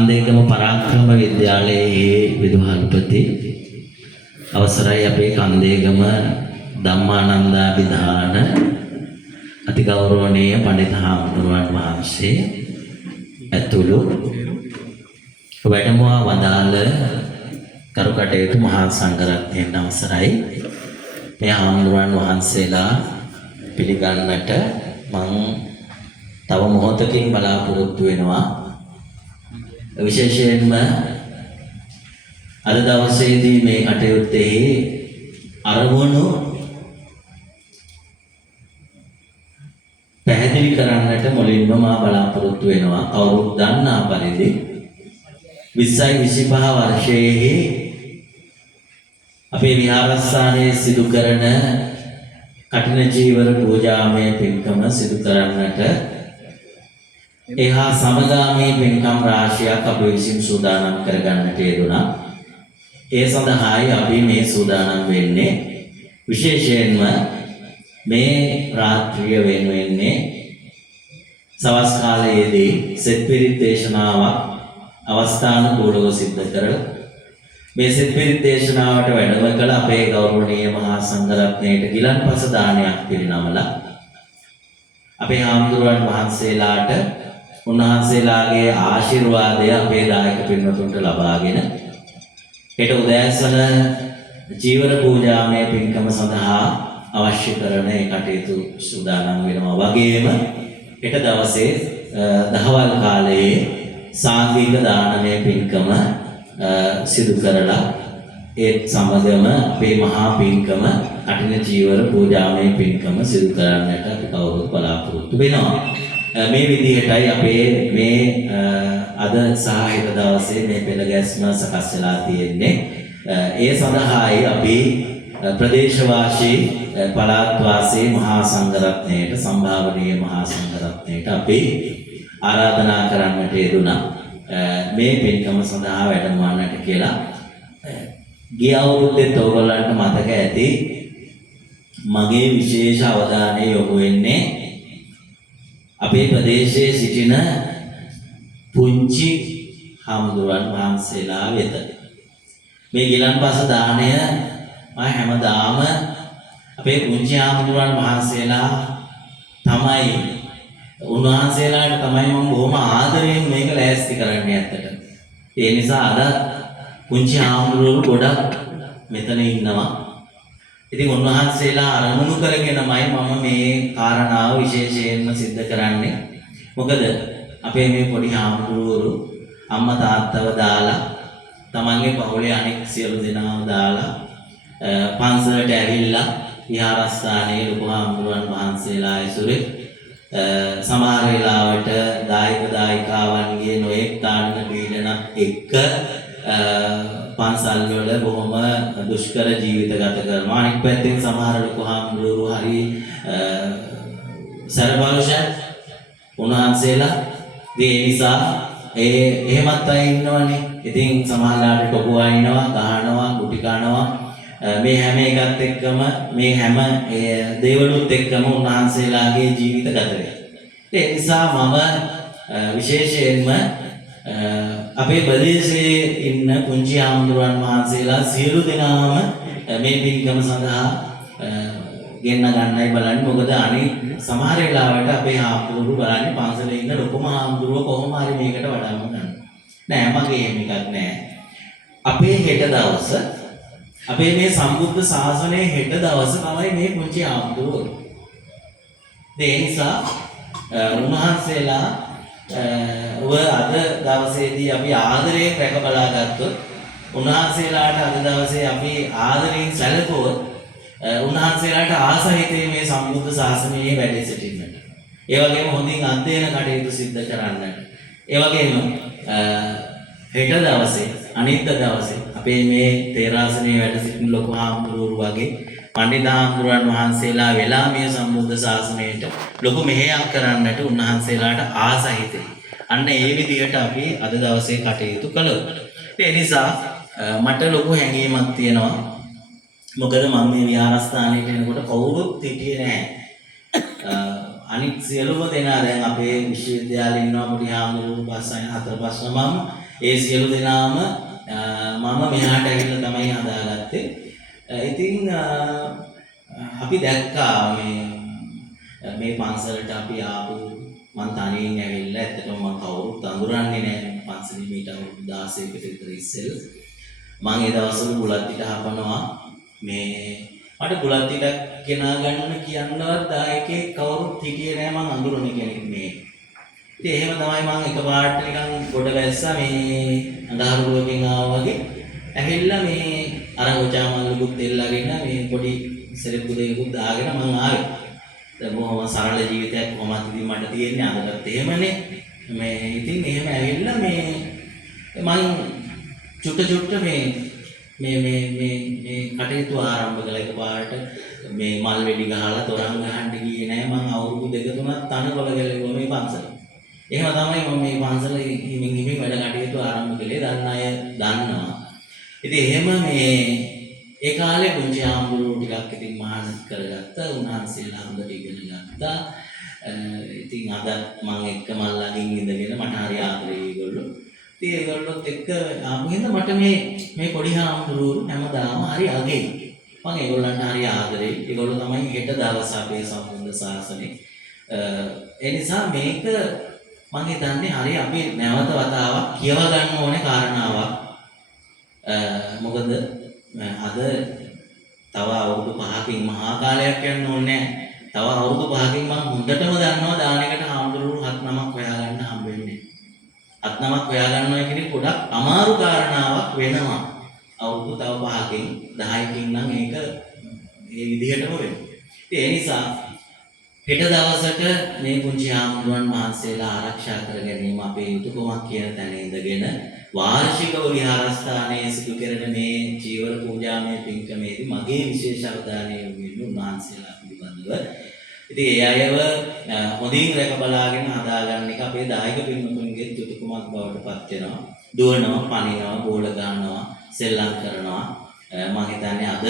කන්දේගම පරාක්‍රම විද්‍යාලයේ විදුහල්පති අවසරයි අපේ කන්දේගම ධම්මානන්දාභිධාන අතිගෞරවනීය පඬිතු හාමුදුරුවන් වහන්සේ ඇතුළු වැඩමවා වදාළ කරුකටයුතු මහා සංඝරත්නයන් අවසරයි මේ හාමුදුරුවන් වහන්සේලා පිළිගන්නට මම තව මොහොතකින් බලාපොරොත්තු වෙනවා. විශේෂයෙන්ම අද දවසේදී මේ කටයුත්තේ අරමුණු පැහැදිලි කරන්නට මුලින්ම මා බලාපොරොත්තු වෙනවා. කවුරුත් දන්නා පරිදි 2025 වර්ෂයේ අපේ විහාරස්ථානයේ සිදු කරන කඨින ජීවර පූජාමය පින්කම සිදු කරන්නට එහා සමගාමී පින්කම් රාශියක් අප විසින් සූදානම් කරගන්නට යෙදුණා. ඒ සඳහායි අපි මේ සූදානම් වෙන්නේ. විශේෂයෙන්ම මේ රාත්‍රිය වෙනුවෙන්නේ සවස් කාලයේදී සෙත් පිරිත් දේශනාවක් අවස්ථානුකූලව සිද්ධ කරලා මේ සෙත් පිරිත් දේශනාවට වැඩම කළ අපේ ගෞරවනීය මහා සංඝරත්නයට ගිලන්පස දානයක් පිරිනමලා අපේ හාමුදුරුවන් වහන්සේලාට උන්වහන්සේලාගේ ආශිර්වාදය අපේ දායක පින්වතුන්ට ලබාගෙන හෙට උදෑසන ජීවන පූජාමය පින්කම සඳහා අවශ්‍ය කරන ඒ කටයුතු සූදානම් වෙනවා. වගේම හෙට දවසේ දහවල් කාලයේ සාංගික දානමය පින්කම සිදු කරලා ඒත් සමගම අපේ මහා පින්කම කඨින ජීවන පූජාමය පින්කම සිදු කරන්නට අපි කවුරුත් බලාපොරොත්තු වෙනවා. මේ විදිහටයි අපේ මේ අද සහ හෙට දවසේ මේ පෙළ ගැස්ම සකස් වෙලා තියෙන්නේ. ඒ සඳහායි අපි ප්‍රදේශවාසී පළාත් වාසී මහා සංඝරත්නයට සම්භාවනීය මහා සංඝරත්නයට අපි ආරාධනා කරන්නට යෙදුණා. මේ පින්කම සඳහා වැඩමවන්නට කියලා. ගිය අවුරුද්දේ ඔයගොල්ලන්ට මතක ඇති මගේ විශේෂ අවධානය යොමු වෙන්නේ අපේ ප්‍රදේශයේ සිටින පුංචි හාමුදුරුවන් වහන්සේලා වෙත. මේ ගිලන්පස දාණය මම හැමදාම අපේ පුංචි හාමුදුරුවන් වහන්සේලා තමයි උන්වහන්සේලාට තමයි මම බොහොම ආදරයෙන් මේක ලෑස්ති කරන්නේ ඇත්තට. ඒ නිසා අද පුංචි හාමුදුරුවෝ ගොඩක් මෙතන ඉන්නවා. ඉතින් උන්වහන්සේලා අරමුණු කරගෙනමයි මම මේ කාරණාව විශේෂයෙන්ම සිද්ධ කරන්නේ. මොකද අපේ මේ පොඩි හාමුදුරුවෝ අම්මා තාත්තව දාලා තමන්ගේ පවුලේ අනෙක් සියලු දෙනාම දාලා පන්සලට ඇවිල්ලා විහාරස්ථානයේ ලොකු හාමුදුරුවන් වහන්සේලා ඇසුරේ සමහර වෙලාවට දායක දායිකාවන්ගේ නොයෙක් තාන්න පීඩනත් එක්ක පන්සල් වල බොහොම දුෂ්කර ජීවිත ගත කරනවා. අනෙක් පැත්තෙන් සමහර ලොකු හාමුදුරුවෝ හරි සර්වවංශ උන්වහන්සේලා ඒ නිසා එහෙමත් අය ඉන්නවනේ. ඉතින් සමහරලාට ටොපු අයින්නවා, ගහනවා, කුටි කනවා. මේ හැම එකත් එක්කම මේ හැම දේවලුත් එක්කම උන්වහන්සේලාගේ ජීවිත ගත වෙනවා. ඒ නිසා මම විශේෂයෙන්ම අපේ ප්‍රදේශයේ ඉන්න පුංචි හාමුදුරුවන් වහන්සේලා සියලු දෙනාම මේ පින්කම සඳහා ගෙන්න ගන්නයි බලන්නේ. මොකද අනිත් සමහර වෙලාවට අපේ හාමුදුරුවෝ බලන්නේ පන්සලේ ඉන්න ලොකුම හාමුදුරුවෝ කොහොම හරි මේකට වඩාම ගන්න. නෑ මගේ එහෙම එකක් නෑ. අපේ හෙට දවස අපේ මේ සම්බුද්ධ ශාසනයේ හෙට දවස තමයි මේ පුංචි හාමුදුරුවෝ. ඒ නිසා උන්වහන්සේලා අද දවසේදී අපි ආදරයෙන් රැක බලා ගත්තොත් උන්වහන්සේලාට අද දවසේ අපි ආදරයෙන් සැලකුවොත් උන්වහන්සේලාට ආසහිතේ මේ සම්බුද්ධ ශාසනයේ වැඩ සිටින්නට. ඒ වගේම හොඳින් අධ්‍යයන කටයුතු සිද්ධ කරන්නට. ඒ වගේම හෙට දවසේ අනිත් දවසේ අපේ මේ තේරාසනයේ වැඩ සිටින ලොකු හාමුදුරුවෝ වගේ පණ්ඩිතාම්දුරන් වහන්සේලා වෙලා මේ සම්බුද්ධ ශාසනයට ලොකු මෙහෙයක් කරන්නට උන්වහන්සේලාට ආසහිතේ. අන්න ඒ විදිහට අපි අද දවසේ කටයුතු කළොත්. ඒ නිසා මට ලොකු හැඟීමක් තියෙනවා. මොකද මම මේ විහාරස්ථානයට එනකොට කවුරුත් හිටියේ නැහැ. අනිත් සියලුම දෙනා දැන් අපේ විශ්වවිද්‍යාලේ ඉන්නවා පොඩි හාමුදුරුවෝ 4 5 ඒ සියලු දෙනාම මම මෙහාට ඇවිල්ලා තමයි හදාගත්තේ. ඉතින් අපි දැක්කා මේ පන්සලට අපි ආපු මං තනියෙන් ඇවිල්ලා ඇත්තටම මම කවුරුත් අඳුරන්නේ නැහැ පන්සලේ මීට අවුරුදු 16කට විතර ඉස්සෙල්ලා මම ඒ දවස්වල බුලත් පිට හපනවා මට බුලත් පිටක් ගෙනා ගන්න කියන්නවත් දායකයෙක් කවුරුත් හිටියේ නැහැ මං අඳුරන්නේ කෙනෙක් මේ. ඉතින් එහෙම තමයි මං එකපාරට නිකන් ගොඩ වැස්සා මේ අඟහරුවකින් ආවා වගේ ඇවිල්ලා මේ අර ගොචා මල්ලුකුත් එල්ලගෙන මේ පොඩි සෙරෙප්පු දෙකකුත් දාගෙන මං ආවේ. දැන් බොහොම සරල ජීවිතයක් කොහොමද ඉතින් මට තියෙන්නේ අදටත් එහෙමනේ. ඉතින් එහෙම ඇවිල්ලා මං චුට්ට මේ කටයුතු ආරම්භ කළා එකපාරට මේ මල් වෙඩි ගහලා තොරන් ගහන්න ගියේ නෑ මං අවුරුදු 2-3ක් තනකොළ ගැලුවා මේ පන්සල. එහෙම තමයි මම මේ පන්සල හිමින් වැඩ කටයුතු ආරම්භ කළේ. දන්න අය දන්නවා. ඉතින් එහෙම ඒ කාලේ පුංචි ආම්බුරු ටිකක් ඉතින් මහාන කරගත්තා. උන්වහන්සේලා හොඳට ඉගෙන ගත්තා. ඉතින් අද මම එක්ක මල් ළඟින් ඉඳගෙන මට හරි ආදරේ ඒගොල්ලෝ. ඉතින් ඒගොල්ලොත් එක්ක ආපු හින්දා මට මේ පොඩි ආම්බුරු හැමදාම හරි අගේ. මම ඒගොල්ලන්ට හරි ආදරේ. ඒගොල්ලෝ තමයි හෙට දවස් අපේ සම්බුද්ධ ශාසනේ. ඒ නිසා මේක මම හිතන්නේ හරි අපි නැවත වතාවක් කියව ගන්න ඕනේ කාරණාවක්. මොකද අද තව අවුරුදු 5කින් මහා කාලයක් යන්න ඕනේ. තව අවුරුදු 5කින් මම හොඳටම දන්නවා දානයකට හාමුදුරුවෝ 7-9ක් හොයාගන්න හම්බ වෙන්නේ. 7-9ක් හොයාගන්නවා කියන්නේ ගොඩක් අමාරු කාරණාවක් වෙනවා. අවුරුදු තව 5කින් 10කින් නම් ඒක මේ විදිහටම වෙනවා. ඒ නිසා හෙට දවසට මේ පුංචි හාමුදුරුවන් වහන්සේලා ආරක්ෂා කර ගැනීම අපේ යුතුයකමක් කියන තැන ඉඳගෙන වාර්ෂිකව විහාරස්ථානයේ සිදු කරන මේ චීවර පූජාමය පින්කමේදී මගේ විශේෂ අවධානය යොමු වෙන්නේ උන්වහන්සේලා පිළිබඳව. ඉතින් ඒ අයව හොඳින් රැක බලාගෙන හදාගන්න එක අපේ දායක පින්වතුන්ගේ යුතුයකමක් බවට පත් වෙනවා. දුවනවා, පනිනවා, බෝල ගන්නවා, සෙල්ලම් කරනවා. මම හිතන්නේ අද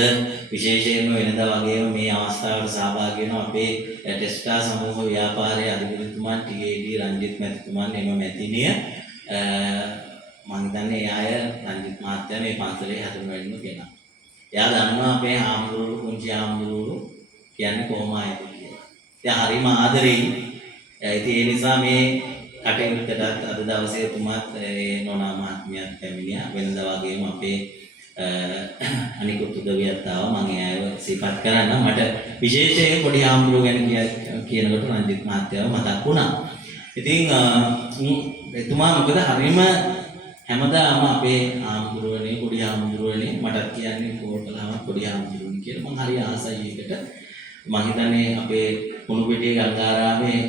විශේෂයෙන්ම වෙනදා වගේම මේ අවස්ථාවට සහභාගී වෙන අපේ ටෙස්ටා සමූහ ව්‍යාපාරයේ අධිපතිතුමන් ටීඑඩ් රංජිත් මැතිතුමන් එම මැතිණිය මම හිතන්නේ එයා රංජිත් මහත්තයා මේ පන්සලේ හතුරු වෙන්න කෙනා. එයා දන්නවා අපේ හාමුදුරුවෝ පුංචි හාමුදුරුවෝ කියන්නේ කොහොම ආයද කියලා. එයා හරිම ආදරෙයි. ඉතින් ඒ නිසා මේ කටයුත්තට අද දවසේ තුමත් නෝනා මහත්මියත් පැමිණියා. වෙනදා වගේම අපේ අනිකුත් උදවියත් ආවා. මම එයාව සිපත් කරන්න මට විශේෂයෙන් පොඩි හාමුදුරුවෝ ගැන කියනකොට රංජිත් මහත්තයාව මතක් වුණා. ඉතින් එතුමා මොකද හරීම හැමදාම අපේ හාමුදුරුවනේ පොඩි හාමුදුරුවනේ මටත් කියන්නේ කෝටලාම පොඩි හාමුදුරුවනේ කියලා මම හරි ආසයි ඒකට. මම හිතන්නේ අපේ කුණුපිටියේ ගංගාරාමේ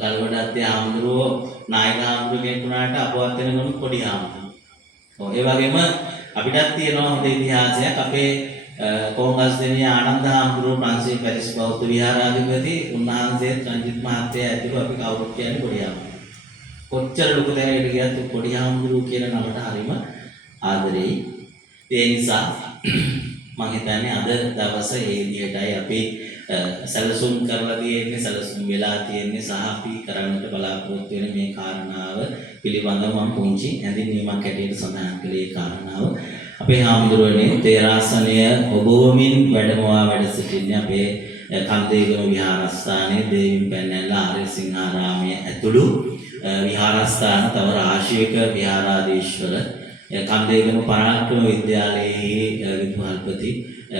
ගල්වඩත්තේ හාමුදුරුවෝ නායක හාමුදුරුවෝ කෙනෙක් වුණාට අපවත් වෙනකොට පොඩි හාමුදුරුවෝ. ඒ වගේම අපිටත් තියෙනවා හොඳ ඉතිහාසයක්. අපේ කොංගස්දෙනිය ආනන්ද හාමුදුරුවෝ ප්‍රංශේ පැරිස් බෞද්ධ විහාරාධිපති උන්වහන්සේත් රංජිත් මහත්තයා ඇතුළු අපි කවුරුත් කියන්නේ පොඩි හාමුදුරුවෝ. කොච්චර ලොකු තැනකට ගියත් පොඩි හාමුදුරුවෝ කියන නමට හරිම ආදරෙයි. ඒ නිසා මම හිතන්නේ අද දවසේ මේ විදිහටයි අපි සැලසුම් කරලා තියෙන්නේ, සැලසුම් වෙලා තියෙන්නේ සහ අපි කරන්නට බලාපොරොත්තු වෙන මේ කාරණාව පිළිබඳව මම පුංචි හැඳින්වීමක් ඇටියට සඳහන් කළේ කාරණාව. අපේ හාමුදුරුවනේ තේරාසනය ඔබවමින් වැඩමවා වැඩ සිටින්නේ අපේ කන්දේගම විහාරස්ථානයේ දේවින් පැන්නැල්ල ආර්ය සිංහාරාමයේ ඇතුළු විහාරස්ථාන තව රාශියක විහාරාධීශවර කන්දේගම පරාක්‍රම විද්‍යාලයේ විදුහල්පති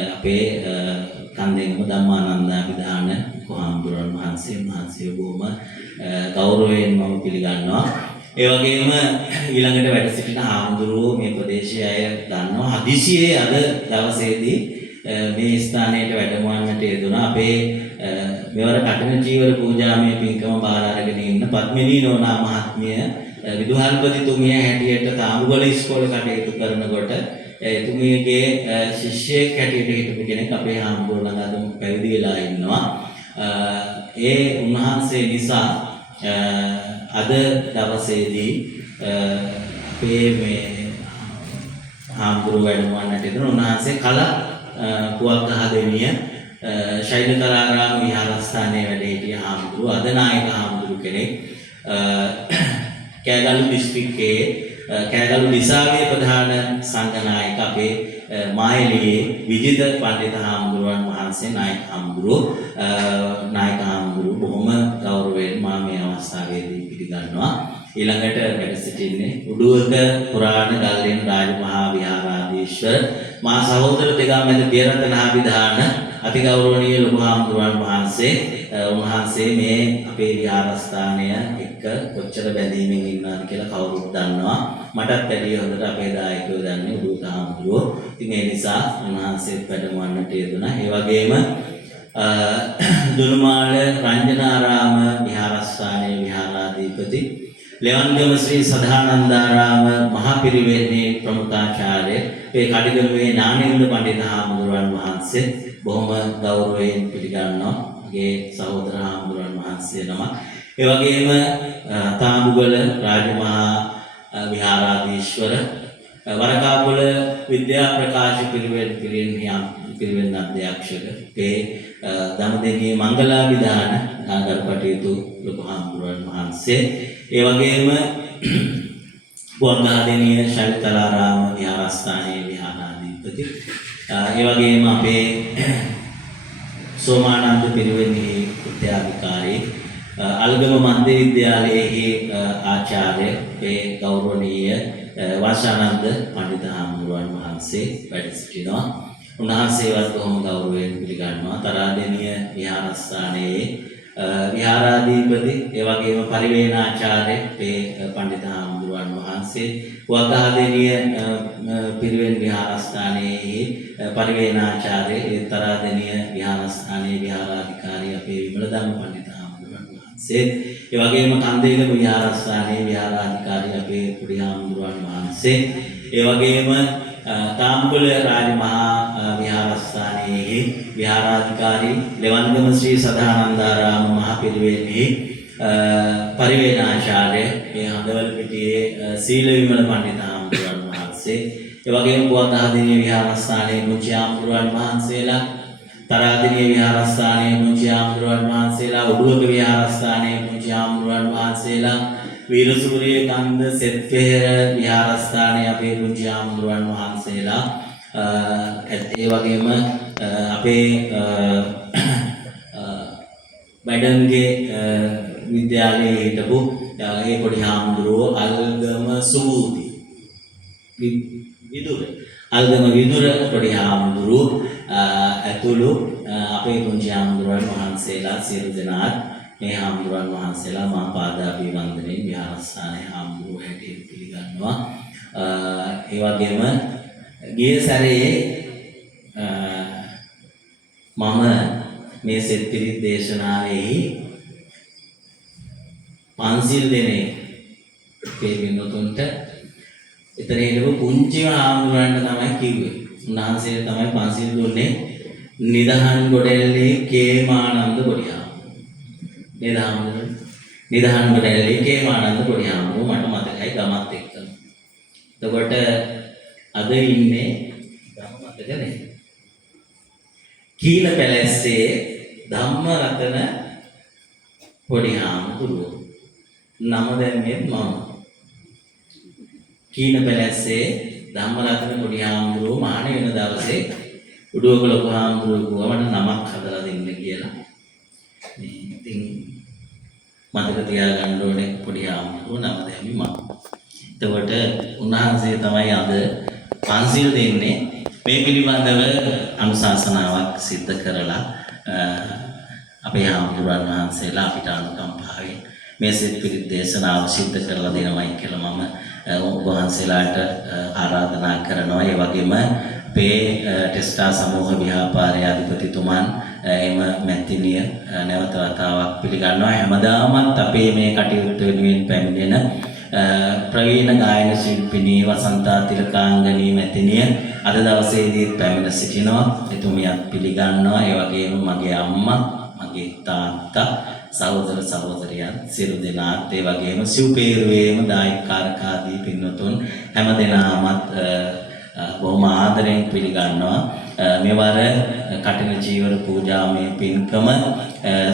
අපේ කන්දේගම ධම්මානන්දාභිධාන කොහාමුදුරන් වහන්සේ බොහොම ගෞරවයෙන් මම පිළිගන්නවා. ඒ වගේම ඊළඟට වැඩ සිටින හාමුදුරුවෝ මේ ප්‍රදේශයේ අය දන්නවා හදිසියේ අද දවසේදී මේ ස්ථානයට වැඩමවන්නට යෙදුණා අපේ මෙවර කටන ජීවර පූජාමය පින්කම බාර අරගෙන ඉන්න පද්මිනී නෝනා මහත්මිය විදුහල්පතිතුමිය හැටියට තාඹුගල ඉස්කෝලේ කටයුතු කරනකොට එතුමියගේ ශිෂ්‍යයෙක් හැටියට හිටපු කෙනෙක් අපේ හාමුදුරුවෝ ළඟ අද පැවිදි වෙලා ඉන්නවා. ඒ උන්වහන්සේ නිසා අද දවසේදී අපේ මේ හාමුදුරුවෝ වැඩමවන්නට යෙදුණා. උන්වහන්සේ කල පුවක්ගහදෙනිය ශෛලකලාරාම විහාරස්ථානයේ වැඩ සිටිය හාමුදුරුවෝ අද නායක හාමුදුරුවෝ කෙනෙක්. කෑගල්ලු දිස්ත්‍රික්කයේ කෑගල්ලු දිසාවේ ප්‍රධාන සංඝනායක අපේ මායලියේ විජිත පඬිත හාමුදුරුවන් වහන්සේ නායක හාමුදුරුවෝ බොහොම ගෞරවයෙන් මා මේ අවස්ථාවේදී පිළිගන්නවා. ඊළඟට වැඩ සිටින්නේ උඩුවක පුරාණ ගල්ලෙන් රාජමහා විහාරාධීශවර මා සහෝදර දෙගාමැද පියරතනාභිධාන අතිගෞරවනීය ලොකු හාමුදුරුවන් වහන්සේ උන්වහන්සේ මේ අපේ විහාරස්ථානය එක්ක කොච්චර බැඳීමෙන් ඉන්නවද කියලා කවුරුත් දන්නවා. මටත් වැඩිය හොඳට අපේ දායකයෝ දන්නේ උඩුවක හාමුදුරුවෝ. ඉතින් ඒ නිසා උන්වහන්සේත් වැඩමවන්නට යෙදුණා. ඒ වගේම දුනුමාල රංජනාරාම විහාරස්ථානයේ විහාරාධිපති ලෙවන්ගම ශ්‍රී සදානන්දාරාම මහා පිරිවෙන්නේ ප්‍රමුඛාචාර්ය ඒ කඩිගමුවේ ඥානේන්ද්‍ර පඬිත හාමුදුරුවන් වහන්සේ බොහොම ගෞරවයෙන් පිළිගන්නවා. මගේ සහෝදර හාමුදුරුවන් වහන්සේ නම. ඒ වගේම තාඹුගල රාජමහා විහාරාධීශවර වරකාපොළ විද්‍යා ප්‍රකාශ පිරිවෙන් අධ්‍යක්ෂක ඒ දමදෙණියේ මංගලාභිධාන ගරුකටයුතු ලොකු හාමුදුරුවන් වහන්සේ ඒ වගේම පුවක්ගහදෙණිය ශෛලකලාරාම විහාරස්ථානයේ විහාරාධිපති ඒ වගේම අපේ සෝමානන්ද පිරිවෙන්නේ විද්‍යාධිකාරී අල්ගම මන්දිර විද්‍යාලයේ ආචාර්ය ඒ ගෞරවනීය වාසානන්ද පඬිත හාමුදුරුවන් වහන්සේ වැඩ සිටිනවා. උන්වහන්සේවත් බොහොම ගෞරවයෙන් පිළිගන්නවා. තරාදෙණිය විහාරස්ථානයේ විහාරාධිපති ඒ වගේම පරිවේනාචාර්ය ඒ පඬිත හාමුදුරුවන් වහන්සේ පුවක්ගහදෙණිය පිරිවෙන් විහාරස්ථානයේ පරිවේනාචාර්ය ඒ තරාදෙණිය විහාරස්ථානයේ විහාරාධිකාරී අපේ විමලධම්ම පඬිත හාමුදුරුවන් වහන්සේ ඒ වගේම කන්දේගම විහාරස්ථානයේ විහාරාධිකාරී අපේ පුඩි හාමුදුරුවන් වහන්සේ ඒ වගේම තාම්බුල රාජමහා විහාරස්ථානයේ විහාරාධිකාරී ලෙවන්ගම ශ්‍රී සදානන්දාරාම මහා පිරිවෙන්නේ පරිවේනාචාර්ය මේ හඳවලපිටියේ සීල විමල පඬිත හාමුදුරුවන් වහන්සේ ඒ වගේම පුවක්ගහදෙණිය විහාරස්ථානයේ මුචි හාමුදුරුවන් වහන්සේලා තරාදෙණිය විහාරස්ථානයේ මුචි හාමුදුරුවන් වහන්සේලා උඩුවක විහාරස්ථානයේ මුචි හාමුදුරුවන් වහන්සේලා වීරසූරිය කන්ද සෙත්පෙහෙර විහාරස්ථානයේ අපේ පුංචි හාමුදුරුවන් වහන්සේලා ඒ වගේම අපේ බඩන්ගේ විද්‍යාලයේ හිටපු ඒ පොඩි හාමුදුරුවෝ අල්ගම සූදි අල්ගම විදුර පොඩි හාමුදුරුවෝ ඇතුළු අපේ පුංචි හාමුදුරුවන් වහන්සේලා සියලු දෙනාත් මේ හාමුදුරුවන් වහන්සේලා මා පාදාභිවන්දනයෙන් විහාරස්ථානයේ හාමුදුරුවෝ හැටියට පිළිගන්නවා. ඒ වගේම ගිය සැරේ මම මේ සෙත් පිරිත් දේශනාවේ පන්සිල් දෙනේ පිළිගන්නතුන්ට එතන හිටපු පුංචිම හාමුදුරුවන්ට තමයි කිව්වේ. උන්වහන්සේට තමයි පන්සිල් දුන්නේ නිදහන් ගොඩැල්ලේ කේමානන්ද පොඩියා. නිදහන් ගොඩැල්ලේ කේමානන්ද පොඩි හාමුදුරුවෝ මට මතකයි ගමත් එක්ක. එතකොට අද ඉන්නේ ගම මතක නේද? කීල පැලැස්සේ ධම්මරතන පොඩි හාමුදුරුවෝ. නම දැම්මේ මම. කීල පැලැස්සේ ධම්මරතන පොඩි හාමුදුරුවෝ මහාන වෙන දවසේ උඩුවක ලොකු හාමුදුරුවෝ මට නමක් හදලා දෙන්න කියලා. ඉතින් මතක තියාගන්න ඕනේ පොඩි හාමුදුරුවෝ නම දැම්මේ මම. එතකොට උන්වහන්සේ තමයි අද පන්සිල් දෙන්නේ මේ පිළිබඳව අනුශාසනාවක් සිද්ධ කරලා අපේ හාමුදුරන් වහන්සේලා අපිට අනුකම්පාවෙන් මේ සිත් පිළිත් දේශනාව සිද්ධ කරලා දෙනවයි කියලා මම ඔබ වහන්සේලාට ආරාධනා කරනවා. ඒ වගේම අපේ ටෙස්ටා සමූහ ව්‍යාපාරයේ අධිපතිතුමන් එම මැතිනිය නැවත වතාවක් පිළිගන්නවා. හැමදාමත් අපේ මේ කටයුතු වෙනුවෙන් පැමිණෙන ප්‍රවීණ ගායන ශිල්පිනී වසන්තා තිලකාංගනී මැතිනිය අද දවසේදී පැමිණ සිටිනවා. එතුමියත් පිළිගන්නවා. ඒ වගේම මගේ අම්මා, මගේ තාත්තා, සහෝදර සහෝදරියන් සියලු දෙනාත් ඒ වගේම සිව්පේරුවේම දායකකාරකාදී පින්වතුන් හැම දෙනාමත් බොහොම ආදරෙන් පිළිගන්නවා. මෙවර කටින ජීවර පූජාමය පින්කම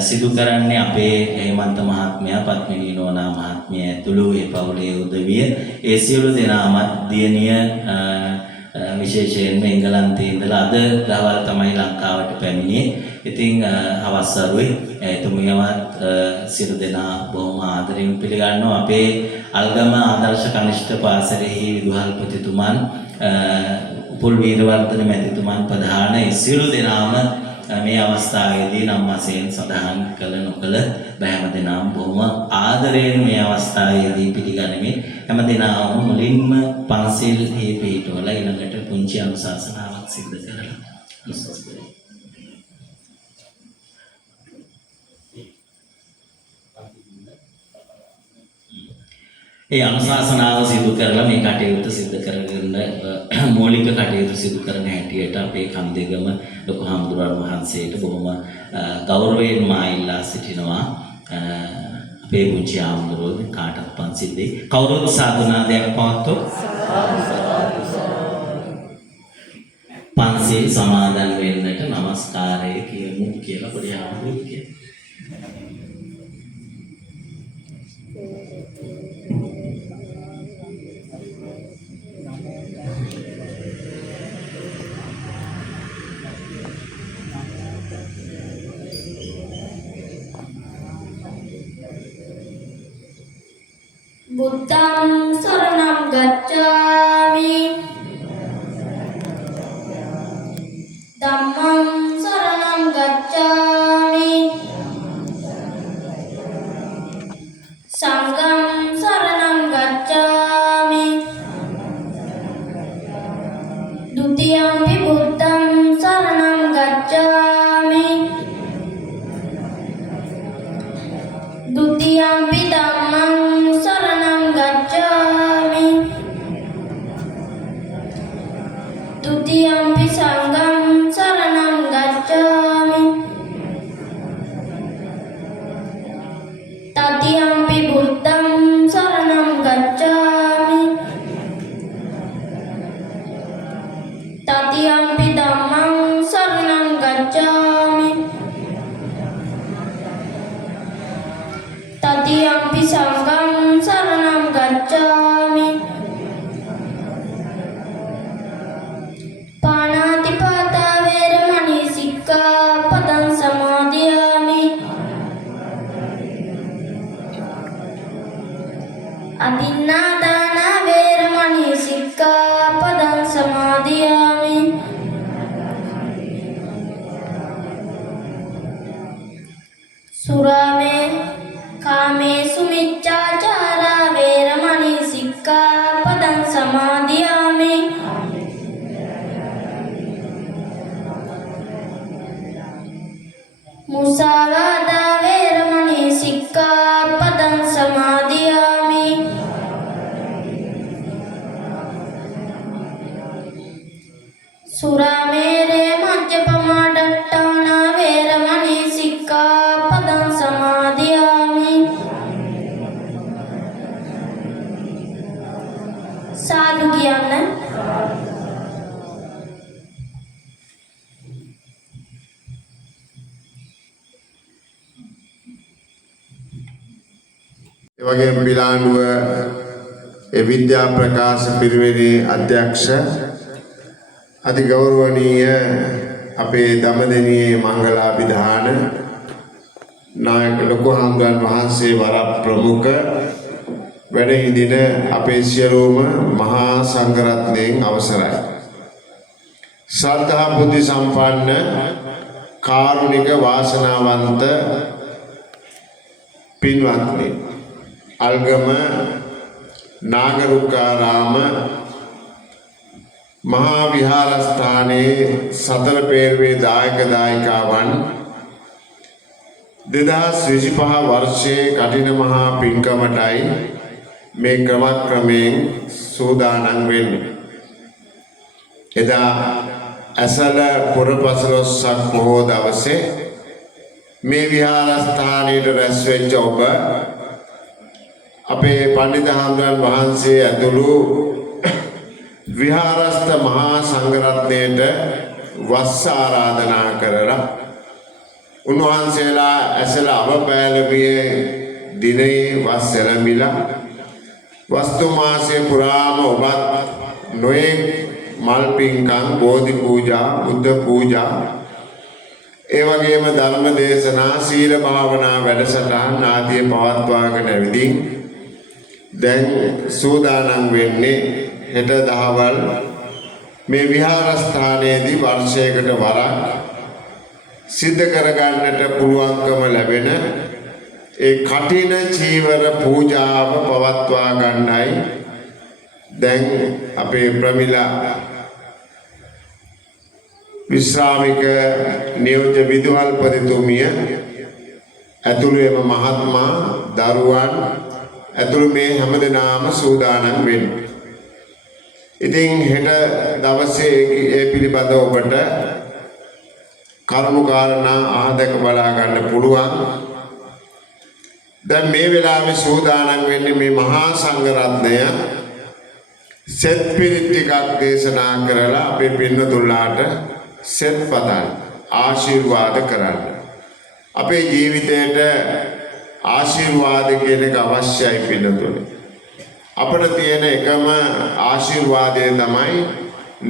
සිදු කරන්නේ අපේ හේමන්ත මහත්මයා, පත්මිනී නෝනා මහත්මිය ඇතුළු ඒ පවුලේ උදවිය. ඒ සියලු දෙනාමත් දියණිය විශේෂයෙන්ම එංගලන්තයේ ඉඳලා අද දවල් තමයි ලංකාවට පැමිණියේ. ඉතින් අවසරුවේ එතුමියවත් සියලු දෙනා බොහොම ආදරෙන් පිළිගන්නවා. අපේ අල්ගම ආදර්ශ කනිෂ්ඨ පාසලෙහි විදුහල්පතිතුමන්, උපුල් වීරවර්ධන මැතිතුමන් ප්‍රධාන සියලු දෙනාම මේ අවස්ථාවේදී නම් වශයෙන් සඳහන් කළ නොකළ හැම දෙනාම බොහොම ආදරයෙන් මේ අවස්ථාවේදී පිළිගනිමින් හැම දෙනාම මුලින්ම පන්සිල් පිළිපීටවල ඊළඟට පුංචි අනුශාසනාවක් සිදු කරලා අනුශාසනා ඒ අනුශාසනාව සිදු කරලා මේ කටයුතු සිදු කරගෙන මූලික කටයුතු සිදු කරන හැටියට අපේ කන්දේගම ලොකු හාමුදුරුවෝ වහන්සේට බොහොම ගෞරවයෙන් මා ඉල්ලා සිටිනවා. අපේ පුංචි හාමුදුරුවෝ කාටත් පන්සිල් දෙයි. කවුරුත් සාදුනාදයක් පවත්වෝ. පන්සිල් සමාදන් වෙන්නට নমස්කාරය කියමු කියලා පොඩි හාමුදුරුවෝ කියනවා. Buddham saranam gacchami Dhammam saranam gacchami Sangham saranam gacchami Dutiyampi buddham saranam gacchami Dutiyampi dhammam saranam gacchami Dutiyampi sangham saranam gacchami Tatiyampi buddham saranam gacchami Tatiyampi dhammam saranam gacchami Tatiyampi sangham saranam gacchami Panatipata veramani sikkhapadam samadhiyami Adinadana veramani sikkhapadam samadhiyami Surame Kame sumiccācara veramani sikkhapadam samadhiyami Musavada veramani sikkhapadam samadhiyami Suramere majjapama dattana veramani sikkhapadam samadhiyami Sadhu කියන්න ඒ වගේම බිලාඬුව ඒ විද්‍යා ප්‍රකාශ පිරිවෙනේ අධ්‍යක්ෂ අති ගෞරවනීය අපේ දඹදෙණියේ මංගලාභිධාන නායක ලොකු හාමුදුරන් වහන්සේ වර ප්‍රමුඛ වැඩ හිඳින අපේ සියලුම මහා සංඝරත්නයන් අවසරයි. ශ්‍රද්ධා බුද්ධ සම්පන්න කාරුණික වාසනාවන්ත පින්වත්නි, අල්ගම නාගරුක්කාරාම මහා විහාරස්ථානයේ සතර පෙරවේ දායක දායිකාවන් 2025 වර්ෂයේ කටින මහා පින්කමටයි මේ ක්‍රමක්‍රමයෙන් සූදානම් වෙන්නේ. එදා ඇසල පුරපසළොස්වක බොහෝ දවසේ මේ විහාරස්ථානයේ රැස් වෙච්ච ඔබ අපේ පඬිත හාමුදුරන් වහන්සේ ඇතුළු විහාරස්ථ මහා සංඝරත්නයට වස් ආරාධනා කරලා උන්වහන්සේලා ඇසල අවපෑලමියේ දිනේ වස් එළඹිලා වස්තු මාසයේ පුරාම ඔබත් නොයේ මල් පින්කම් බෝධි පූජා බුද්ධ පූජා ඒ වගේම ධර්ම දේශනා සීල භාවනා වැඩසටහන් ආදී පවත්වාගෙන ඇවිදින් දැන් සූදානම් වෙන්නේ හෙට දහවල් මේ විහාරස්ථානයේදී වර්ෂයකට වරක් සිද්ධ කරගන්නට පුළුවන්කම ලැබෙන ඒ කඨින චීවර පූජාව පවත්වා ගන්නයි දැන් අපේ ප්‍රමිලා විශ්‍රාමික නියෝජ්‍ය විදුහල්පතිතුමිය ඇතුළු එම මහත්මා දරුවන් ඇතුළු මේ හැමදෙනාම සූදානම් වෙන්නේ. ඉතින් හෙට දවසේ ඒ පිළිබඳව ඔබට කරුණු කාරණා ආදක බලා ගන්න පුළුවන්. දැන් මේ වෙලාවේ සූදානම් වෙන්නේ මේ මහා සංඝරත්නය සෙත් පිරිත් ටිකක් දේශනා කරලා අපේ පින්නතුල්ලාට සෙත් පතන් ආශිර්වාද කරන්න. අපේ ජීවිතයට ආශිර්වාද කියන එක අවශ්‍යයි පින්නතුනේ. අපිට තියෙන එකම ආශිර්වාදය තමයි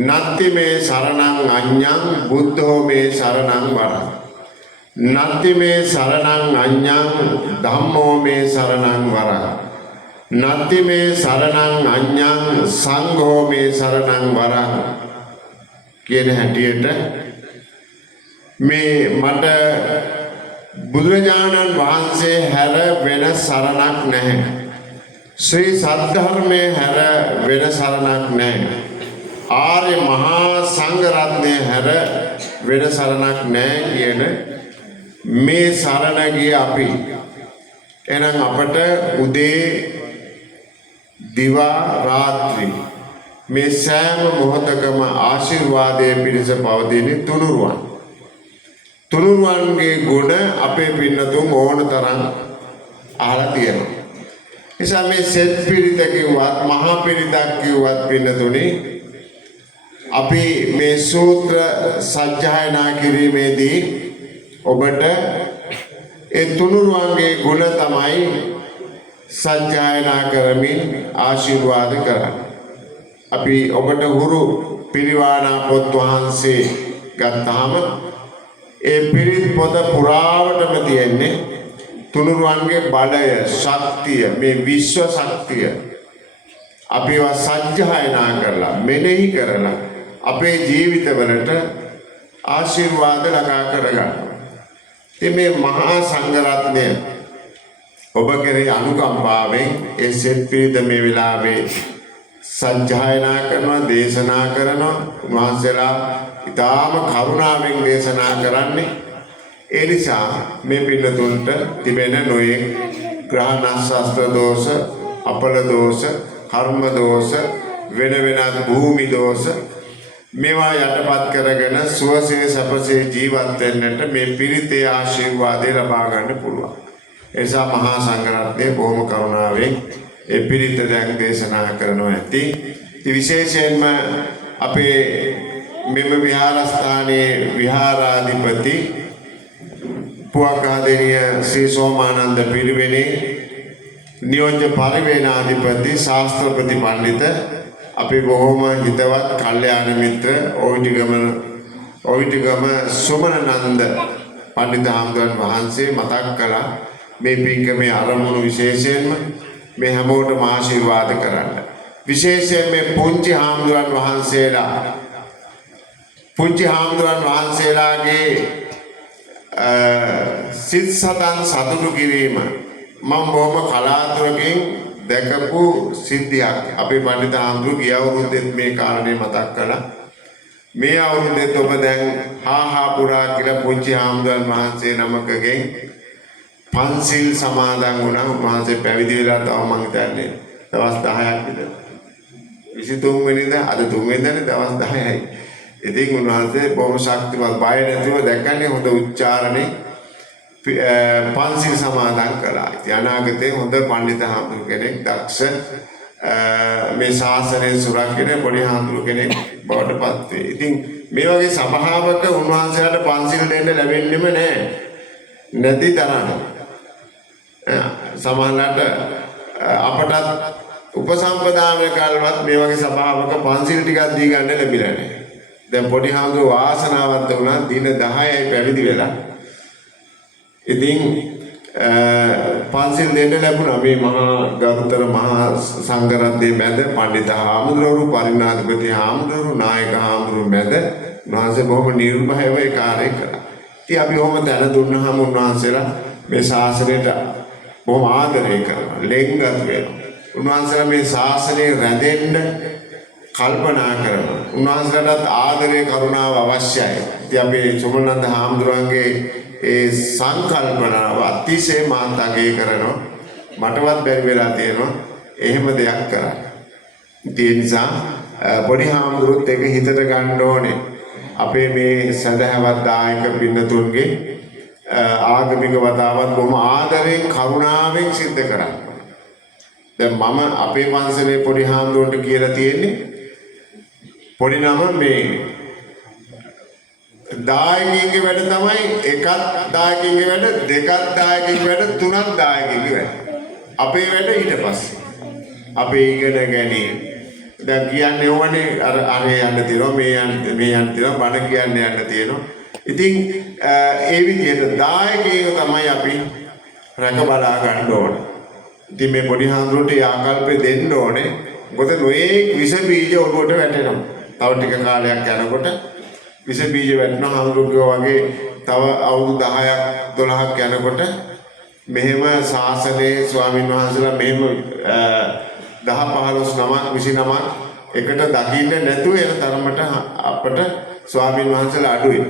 නත්ති මේ සරණං අඤ්ඤං බුද්ධෝ මේ සරණං වරං. නත්ති මේ සරණං අඤ්ඤං ධම්මෝ මේ සරණං වරං. නත්ති මේ සරණං අඤ්ඤං සංඝෝ මේ සරණං වරං කියන හැටියට මේ මට බුදුරජාණන් වහන්සේ හැර වෙන සරණක් නැහැ. ශ්‍රී සද්ධර්මයේ හැර වෙන සරණක් නැහැ. ආර්ය මහා සංඝ රත්නය හැර වෙන සරණක් නැහැ කියන මේ සරණ ගිය අපි එහෙනම් අපට උදේ දිවා රාත්‍රී මේ සෑම මොහොතකම ආශිර්වාදයේ පිණිස පවතින තුනුරුවන්. තුනුරුවන්ගේ ගුණ අපේ පින්නතුන් ඕන තරම් අහලා තියෙනවා. නිසා මේ සෙත් පිරිත කිව්වත් මහා පිරිතක් කිව්වත් පින්නතුනි අපි මේ සූත්‍ර සජ්ජායනා කිරීමේදී ඔබට ඒ තුනුරුවන්ගේ ගුණ තමයි සජ්ජායනා කරමින් ආශිර්වාද කරන්නේ. අපි ඔබට හුරු පිරිවානා පොත් වහන්සේ ගත්තාම ඒ පිරිත් පොත පුරාවටම තියෙන්නේ තුනුරුවන්ගේ බලය, ශක්තිය, මේ විශ්ව ශක්තිය අපිව සජ්ජායනා කරලා මෙනෙහි කරලා අපේ ජීවිතවලට ආශිර්වාද ළඟා කරගන්න. ඉතින් මේ මහා සංඝරත්නය ඔබ කෙරෙහි අනුකම්පාවෙන් ඒ සෙත් පිරිත මේ වෙලාවේ සජ්ජායනා කරනවා, දේශනා කරනවා. උන්වහන්සේලා ඊටාම කරුණාවෙන් දේශනා කරන්නේ. ඒ නිසා මේ පින්නතුන්ට තිබෙන නොයේ ග්‍රහණශාස්ත්‍ර දෝෂ, අපල දෝෂ, කර්ම දෝෂ, වෙන වෙනත් භූමි දෝෂ මේවා යටපත් කරගෙන සුවසේ සපසේ ජීවත් වෙන්නට මේ පිරිතේ ආශිර්වාදය ලබා ගන්න පුළුවන්. ඒ නිසා මහා සංඝරත්නය බොහොම කරුණාවෙන් ඒ පිරිත දැන් දේශනා කරනවා ඇති. ඉතින් විශේෂයෙන්ම අපේ මෙම විහාරස්ථානයේ විහාරාධිපති පුවක්කාදෙනිය ශ්‍රී සෝමානන්ද පිරිවෙනේ නියෝජ්‍ය පරිවේනාධිපති ශාස්ත්‍රපති පඬිත අපි බොහොම හිතවත් කල්යාණ මිත්‍ර ඔවිටිගම සුමනනන්ද පඬිත හාමුදුරන් වහන්සේ මතක් කළා මේ පින්කමේ ආරම්භණු විශේෂයෙන්ම මේ හැමෝටම ආශිර්වාද කරන්න. විශේෂයෙන් මේ පුංචි හාමුදුරන් වහන්සේලාගේ සිත් සතන් සතුටු කිරීම මම බොහොම කලාතුරකින් දැකපු සිද්ධියක්. අපේ පඬිත හාමුදුරු ගිය අවුරුද්දෙත් මේ කාරණේ මතක් කළා. මේ අවුරුද්දෙත් ඔබ දැන් හා පුරා කියලා පුංචි හාමුදුරන් වහන්සේ නමකගෙන් පන්සිල් සමාදන් වුණා. උන්වහන්සේ පැවිදි වෙලා තව මං හිතන්නේ දවස් 10ක් විතර. 23 වෙනිදා අද 3 වෙනිදානේ දවස් 10යි. ඉතින් උන්වහන්සේ බොහොම ශක්තිමත් බය නැතුව දැක්කන්නේ හොඳ උච්චාරණේ පන්සිල් සමාදන් කළා. ඉතින් අනාගතේ හොඳ පඬිත හාමුදුරු කෙනෙක් දක්ෂ මේ ශාසනය සුරකින්න පොඩි හාමුදුරු කෙනෙක් බවට පත් වේ. ඉතින් මේ වගේ සභාවක උන්වහන්සේලාට පන්සිල් දෙන්න ලැබෙන්නෙම නැහැ. නැති තරම. සමහරවිට අපටත් උපසම්පදාමය කාලවත් මේ වගේ සභාවක පන්සිල් ටිකක් දී ගන්න ලැබිලා නැහැ. දැන් පොඩි හාමුදුරු වාසනාවන්ත වුණා දින 10යි පැවිදි වෙලා. ඉතින් පන්සිල් දෙන්න ලැබුණා. මේ මහා ගරුතර මහා සංඝරත්නයේ මැද පඬිත හාමුදුරුවෝ, පරිණාධිපති හාමුදුරුවෝ, නායක හාමුදුරුවෝ මැද උන්වහන්සේ බොහොම නිර්භයව ඒ කාර්යය කළා. ඉතින් අපි ඔහොම දැන දුන්නාම උන්වහන්සේලා මේ ශාසනයට බොහොම ආදරය කරනවා, ලෙන්ගත් වෙනවා. උන්වහන්සේලා මේ ශාසනය රැඳෙන්න කල්පනා කරනවා. උන්වහන්සේලාට ආදරේ කරුණාව අවශ්‍යයි. ඉතින් අපේ සුමනන්ද හාමුදුරන්ගේ ඒ සංකල්පනාව අතිශය මාතගේ කරනවා. මටවත් බැරි වෙලා තියෙනවා එහෙම දෙයක් කරන්න. ඒ නිසා පොඩි හාමුදුරුවොත් එක හිතට ගන්න ඕනේ. අපේ මේ සදහවත් දායක පින්නතුන්ගේ ආගමික වතාවත් බොහොම ආදරයෙන් කරුණාවෙන් සිද්ධ කරන්න. දැන් මම අපේ පන්සලේ පොඩි හාමුදුරන්ට කියලා තියෙන්නේ පොඩි නම මේ දායකයින්ගේ වැඩ තමයි එකක් දායකයින්ගේ වැඩ, දෙකක් දායකයින්ගේ වැඩ, තුනක් දායකයින්ගේ වැඩ. අපේ වැඩ ඊට පස්සේ. අපේ ඉගෙන ගැනීම. දැන් කියන්නේ ඕනේ අර යන්න තියෙනවා, මේ යන්න තියෙනවා, බණ කියන්න යන්න තියෙනවා. ඉතින් ඒ විදිහට දායකයෝ තමයි අපි රැක බලා ගන්න ඕනේ. ඉතින් මේ පොඩි හාමුදුරන්ට ආකල්පෙ දෙන්න ඕනේ. මොකද නොයේ විස බීජ ඔළුවට වැටෙනවා. තව ටික කාලයක් යනකොට විස බීජ වැටෙනවා. හාමුදුරුවෝ වගේ තව අවුරුදු 10ක් 12ක් යනකොට මෙහෙම ශාසනයේ ස්වාමීන් වහන්සේලා මෙහෙම 10 15 නමක් 29ක් එකට දකින්න නැතුව එන තරමට අපට ස්වාමීන් වහන්සේලා අඩුයි.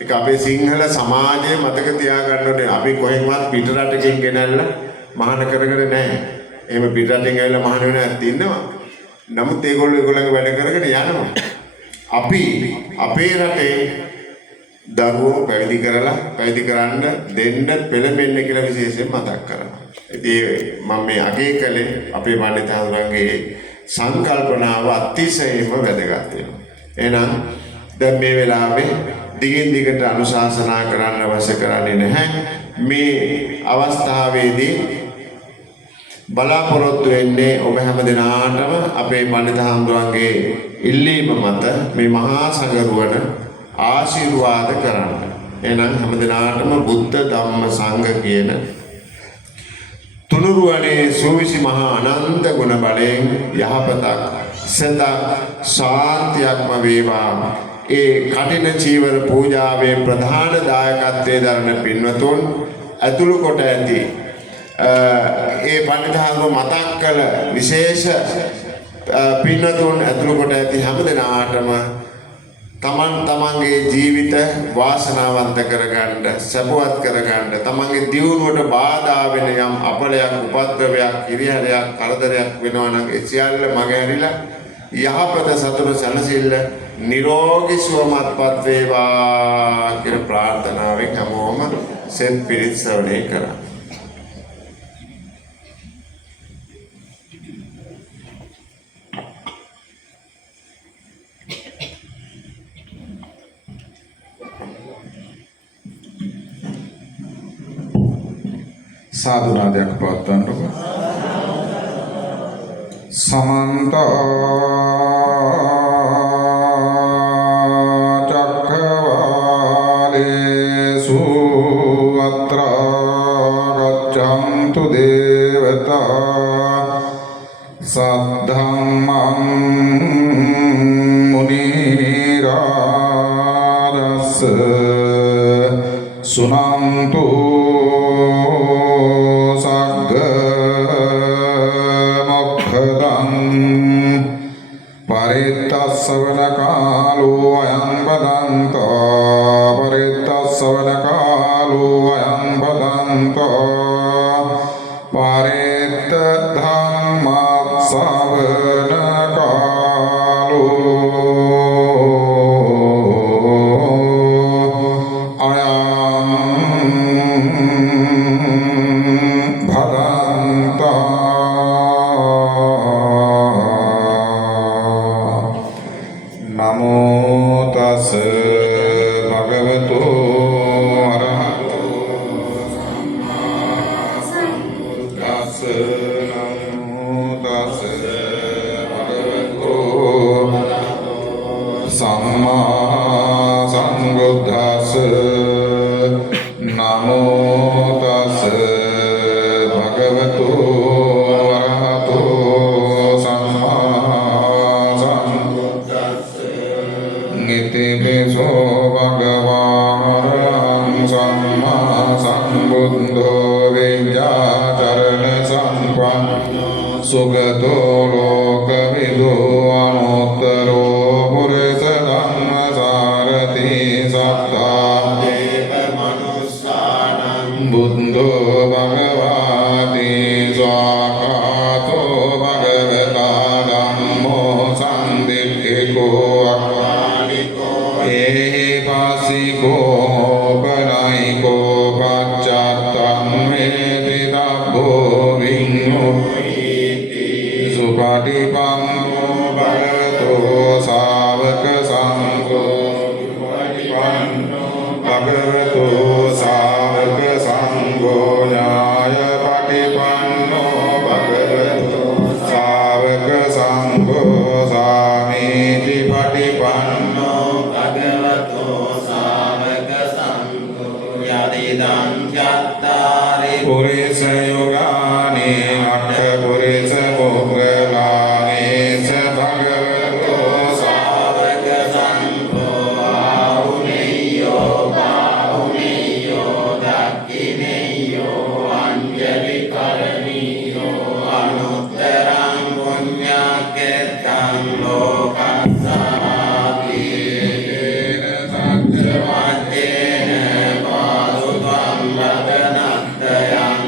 ඒක අපේ සිංහල සමාජයේ මතක තියාගන්න ඕනේ. අපි කොහෙන්වත් පිට රටකින් ගෙනල්ලා මහාන කරගෙන නැහැ. එහෙම පිට රටින් ඇවිල්ලා මහාන වෙන ඇත්ත ඉන්නවා. නමුත් ඒගොල්ලෝගේ වැඩ කරගෙන යනවා. අපි අපේ රටේ දරුවෝ පැවිදි කරන්න දෙන්න පෙළඹෙන්න කියලා විශේෂයෙන් මතක් කරනවා. ඉතින් මම මේ අගය කළේ අපේ පඬිත හාමුදුරන්ගේ සංකල්පනාව අතිශයින්ම වැදගත් වෙනවා. එහෙනම් දැන් මේ වෙලාවේ දිගින් දිගට අනුශාසනා කරන්න අවශ්‍ය කරන්නේ නැහැ. මේ අවස්ථාවේදී බලාපොරොත්තු වෙන්නේ ඔබ හැම දිනාටම අපේ පඬිත හාමුදුරන්ගේ ඉල්ලීම මත මේ මහා සංඝරුවන ආශිර්වාද කරන්න. එහෙනම් හැම දිනාටම බුද්ධ ධම්ම සංඝ කියන තුනුරුවනේ සූවිසි මහා අනන්ත ගුණ බලයෙන් යහපතක් සතක් ශාන්තියක්ම වේවා. ඒ කටින චීවර පූජාවේ ප්‍රධාන දායකත්වයේ දරන පින්වතුන් ඇතුළු කොට ඇති ඒ පඬිත හාමුදුරුවෝ මතක් කළ විශේෂ පින්වතුන් ඇතුළු කොට ඇති හැම දිනාටම තමන්ගේ ජීවිත වාසනාවන්ත කරගන්න, සපවත් කරගන්න, තමන්ගේ දියුණුවට බාධා වෙන යම් අපලයක්, උපද්‍රවයක්, හිරිහැරයක්, කරදරයක් වෙනවා නම් ඒ සියල්ල මගහැරිලා යහපත සතුට සැනසෙල්ල නිරෝගී සුවපත්පත් වේවා කියලා ප්‍රාර්ථනාවෙන් හැමෝම සෙත් පිරිත් ශ්‍රවණය කරා. साधुनादයක් පවත්වන්නකො. समन्त चक्रवालेषु अत्र गच्छन्तु देवता සද්ධම්මං මුනි රාජස් සුනන්තු සග්ග මොක්ඛදං පරිත්තස්සවන කාලෝ අයං බදන්තෝ පරිත්තස්සවන කාලෝ අයං බදන්තෝ පරිත්ත ධම්ම සවන කාලෝ අයං භදන්තෝ නමෝ තස් භගවතු අරහතෝ සම්මා සම්බුද්දස්ස නමෝ තස් භගවතු අරහතෝ සම්මා සම්බුද්දස්ස නිතිපිසෝ භගවාන් සම්මා සම්බුද්ධෝ විඤ්ඤාචරණ සම්පන්නෝ සුගතෝ ලෝකවිදෝ අනුත්තරෝ පුරිස ධම්මසාරති සත්තා දේව මනුස්සානං බුද්ධෝ භගවාති ස්වාඛාතෝ භගවතා ධම්මෝ සම්දිට්ඨිකෝ අකාලිකෝ ඒහිපාසිකෝ පනයිකෝ පච්චත්තං වේති තබ්බෝ විඤ්ඤෝ සුපටිපන්නෝ භගවතෝ ශාවක සංඝෝ සුපටිපන්නෝ භගවතෝ ශාවක සංඝෝ ඥාය පටිපන්නෝ භගවතෝ ශාවක සංඝෝ සාමීති පටිපන්නෝ භගවතෝ ශාවක සංඝෝ යදිදං චත්තාරි පුරිස යුගානි අට්ඨ පුරිස මොග්ගලානේස භගවතෝ ශාවක සංඝෝ ආහුනේයෝ බාහුනේයෝ දක්ඛිනේයෝ අංජලි කරණීයෝ අනුත්තරං පුඤ්ඤක්ඛෙත්තං ලෝකස්සාති සත්‍යවත්තේන පාදුත්වං රතනත්තයං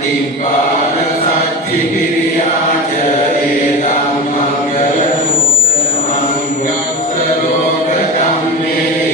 තිබ්බාන සච්චි කිරියාච ඒකම් මංගල ලෝක කම්මේ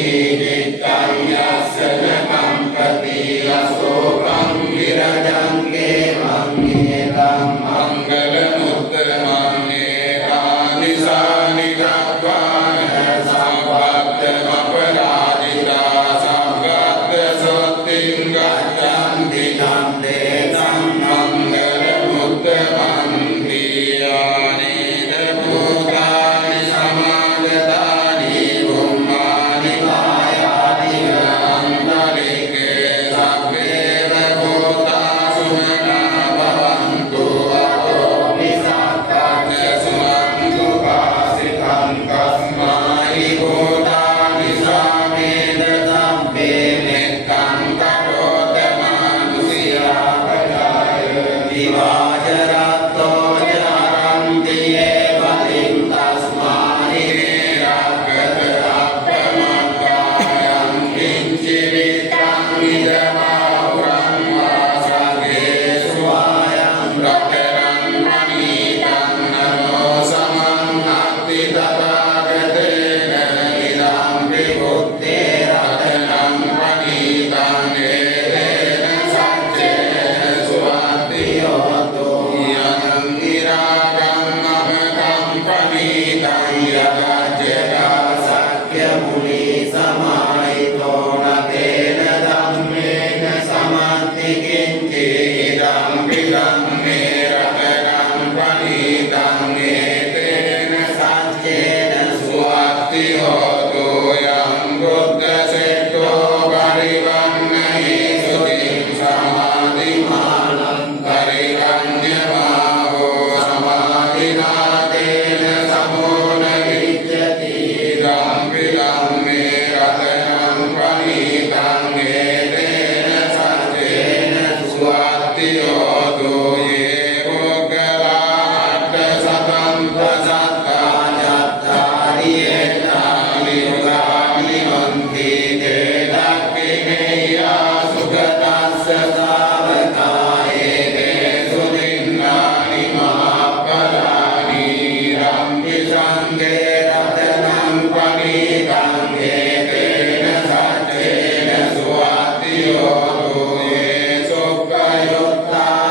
චිත්තං යස්සන කම්පති අසෝකං විරජං කේවං ඒකම් මංගල මුත්තමං ඒකානිසානි කප්පාන සම්පත්තම පරාජිතා සම්පත්ත සොත්තිං ගච්ඡන්ති නන්දේ සම්මංගල මුත්තමං දියානේද භූතානි සමාගතානි බුම්මානි කායානි අන්තරිකේ සබ්බේව භූතා සුමනා භවන්තු අතෝ විසක්ඛං සුමන්තු පාසිකං කස්මායි භූතානි සාමේද සම්පේ මෙත්තං කරෝත මානුසියා පජාය දිවාජරත්තෝ ජරන්ති ඒවලින් තස්මානි රක්කත අප්පමක්ඛායං කිංචි විත්තං විදමාහුරං වාසගේ සුවායං රතරං මනීතං නමෝ සමන්නාති තථාගතේන ඉදං විබුද්ධේ රතනං මනීතං ඒතේන සච්චේන සුවත්තියෝතෝ යනං නිරාගං අමකං පනීතං යදජ්ජතා සක්්‍ය මුනි සමාහිතෝ නතේන ධම්මේන සමන්ති කිංචි ඉදං විදම්මේ රතනං පනීතං ඒතේන සච්චේන සුවත්තියෝතෝ යං බුද්ධ සෙට්ඨෝ පරිවන්නහි සුතිං සමාධිමානං පරිගඤ්ඤමාවෝ සමාධිනාතේන සමෝන විච්ඡති ඉදං විදම්මේ රතනං පනීතං ඒතේන සච්චේන සුවත්තියෝතෝ යේ මොග්ගලාට සතං ප්‍රසත්තා චත්තාරි ඒතානි උදානි වන්ති තේ දක්ඛිනේයා සුගතස්ස සාවකායේ තේසු දින්නානි මහප්පලානි රම්පි සංඝේ රතනං පනීතං ඒතේන සච්චේන සුවත්තියෝතෝ යේ සුඛයුත්තා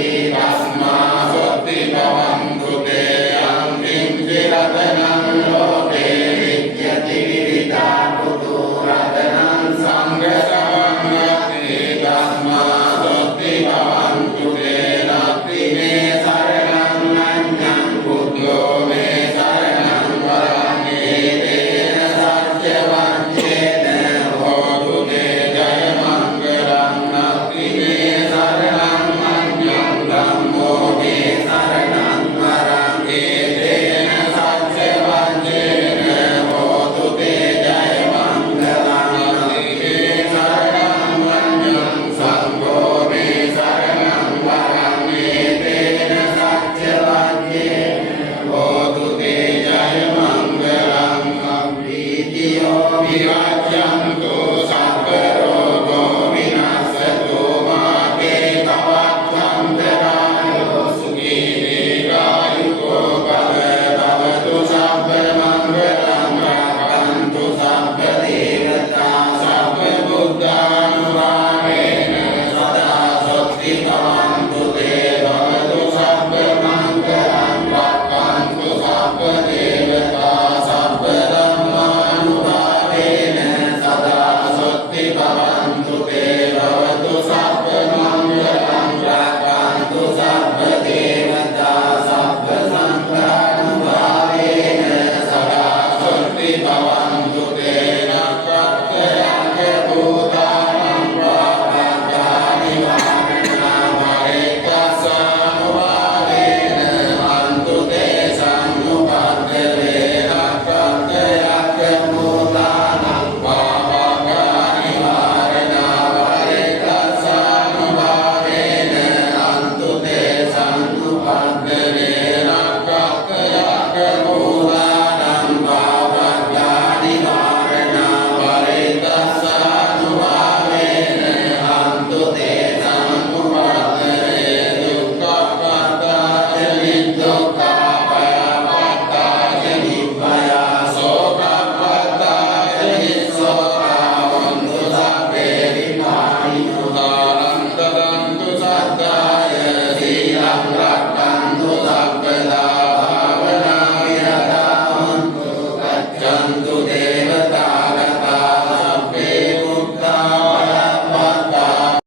දීරස්